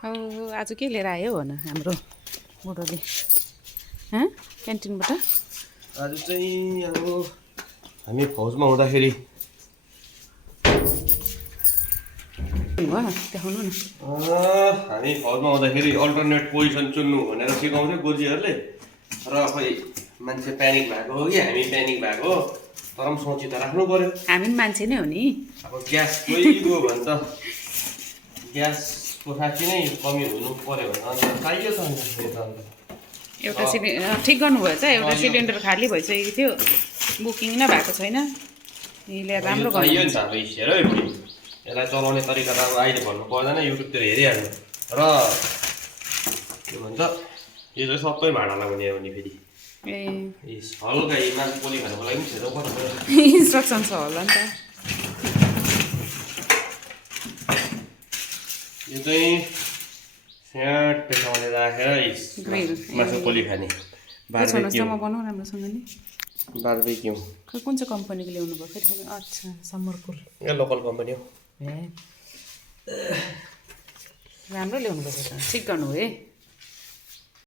आज के लिएर आयो भन हाम्रो बुढोले क्यान्टिनबाट आज चाहिँ अब हामी फौजमा हुँदाखेरि देखाउनु न हामी फौजमा हुँदाखेरि अल्टरनेट पोजिसन चुन्नु भनेर सिकाउँथ्यो गोर्जीहरूले र खै मान्छे प्यानिक भएको हो कि हामी प्यानिक भएको हो तर पनि सोची त राख्नु पर्यो हामी पनि मान्छे नै हो नि अब ग्यास गइगयो भने त ग्यासको साँच्ची नै कमी हुनु पर्यो भने अन्त चाहियो त अन्त एउटा सिलिन्डर ठिक गर्नुभएछ एउटा सिलिन्डर खाली भइसकेको थियो बुकिङ नै भएको छैन यसले राम्रो चाहियो नि त अब हेर है फेरि यसलाई चलाउने तरिका त अब अहिले भन्नु पर्दैन युट्युबतिर हेरिहाल्नु र के भन्छ यो चाहिँ सबै भाँडालाई हुने हो नि फेरि ए हल्का मासु पोली खानुको लागि पनि छिटो पर्छ इन्स्ट्रक्सन छ होला नि त यो चाहिँ स्याटसँग राखेर मासु पोली खाने बारबेक्यू बनाऊ राम्रोसँगले बारबेक्यू खै कुन चाहिँ कम्पनीको ल्याउनु भयो फेरि अच्छा समरकुल यो लोकल कम्पनी हो ए राम्रो ल्याउनु भएको छ ठिक गर्नु है